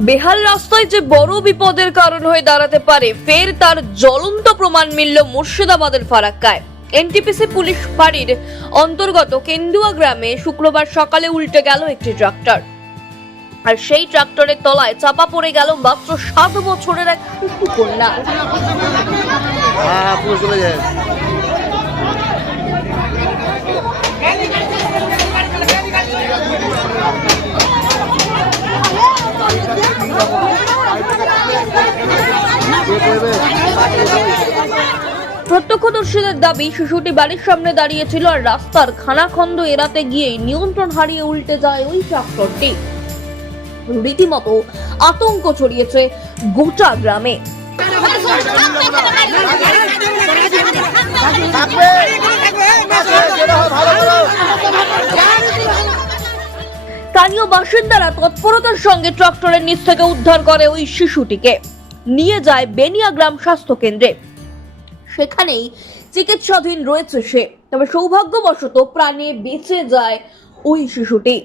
বেহাল রাস্তায় যে বড় বিপদের কারণ হয়ে দাঁড়াতে পারে, ফের তার জ্বলন্ত প্রমাণ মিলল মুর্শিদাবাদের ফারাক্কায়। এনটিপিসি পুলিশ ফাঁড়ির অন্তর্গত কেন্দুয়া গ্রামে শুক্রবার সকালে উল্টে গেল একটি ট্রাক্টর। আর সেই ট্রাক্টরের তলায় চাপা পড়ে গেল মাত্র সাত বছরের এক শিশু কন্যা। প্রত্যক্ষদর্শীদের দাবি, শিশুটি বাড়ির সামনে দাঁড়িয়েছিল আর রাস্তার খানাখন্দ এড়াতে গিয়ে নিয়ন্ত্রণ হারিয়ে উল্টে যায় ওই ট্রাক্টরটি। রীতিমতো আতঙ্ক ছড়িয়েছে গোটা গ্রামে। স্থানীয় বাসিন্দারা তৎপরতার সঙ্গে ট্রাক্টরের নিচ থেকে উদ্ধার করে ওই শিশুটিকে। নিয়ে যায় বেনিয়া গ্রাম স্বাস্থ্য কেন্দ্রে। সেখানেই চিকিৎসাধীন রয়েছে সে। তবে সৌভাগ্যবশত প্রাণে বেঁচে যায় ওই শিশুটি।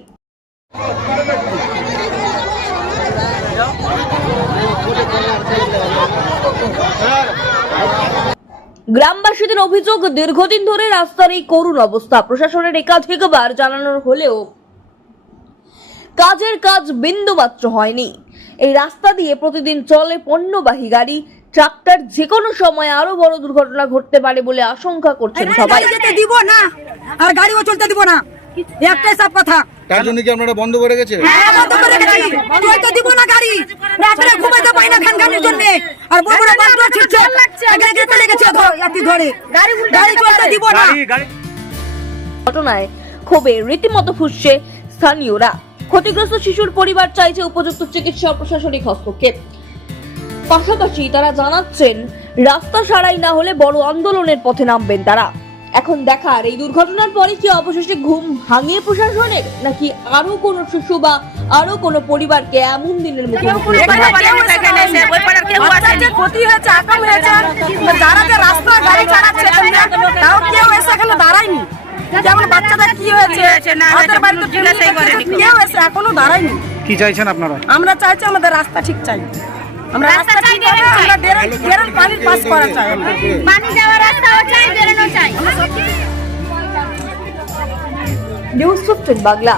গ্রামবাসীদের অভিযোগ, দীর্ঘদিন ধরে রাস্তার এই করুণ অবস্থা। প্রশাসনের একাধিকবার জানানোর হলেও কাজের কাজ বিন্দুমাত্র হয়নি। এই রাস্তা দিয়ে প্রতিদিন চলে পণ্যবাহী গাড়ি ট্রাক্টর যে কোনো সময় আরও বড় দুর্ঘটনা ঘটতে পারে বলে আশঙ্কা করছেন সবাই। যেতে দিব না? আর গাড়িও চলতে দিব না। একটাই সব কথা। তার জন্য কি আপনারা বন্ধ করে গেছে? হ্যাঁ, বন্ধ করে রেখেছি। চলতে দিব না গাড়ি। রাত্রে ঘুমাইতে পাই না খান খানের জন্য। আর বড় বড় বাস ছিটছে। আগে যেতে লেগেছে ধর এতি ধরে। গাড়ি গাড়ি চলতে দিব না। ঘটনায় ক্ষোভে রীতিমতো ফুসছে স্থানীয়রা। ক্ষতিগ্রস্ত শিশুর পরিবার চাইছে উপযুক্ত চিকিৎসা প্রশাসনিক হস্তক্ষেপ। পাশাপাশি তারা জানাচ্ছেন রাস্তা সারাই না হলে বড় আন্দোলনের পথে নামবেন তারা। এখন দেখার এই দুর্ঘটনার পরে কি অবশেষে ঘুম ভাঙিয়ে প্রশাসনের নাকি আরও কোনো শিশু বা আরও কোনো পরিবারকে এমন দিনের মুখে ক্ষতি হয়েছে আকাম হয়েছে যারা যে রাস্তা গাড়ি চালাচ্ছে তাও কেউ এসে এখানে দাঁড়ায়নি। যেমন বাচ্চাদের কি হয়েছে হাতের বাড়িতে কেউ এসে এখনও দাঁড়ায়নি। কি চাইছেন আপনারা? আমরা চাইছি আমাদের রাস্তা ঠিক চাই। আমরা রাস্তা হবে আমরা ড্রেন ড্রেন পানি পাস করা চাই আমরা। পানি যাওয়ার রাস্তাও চাই বেরোনো চাই। News fifteen Bangla.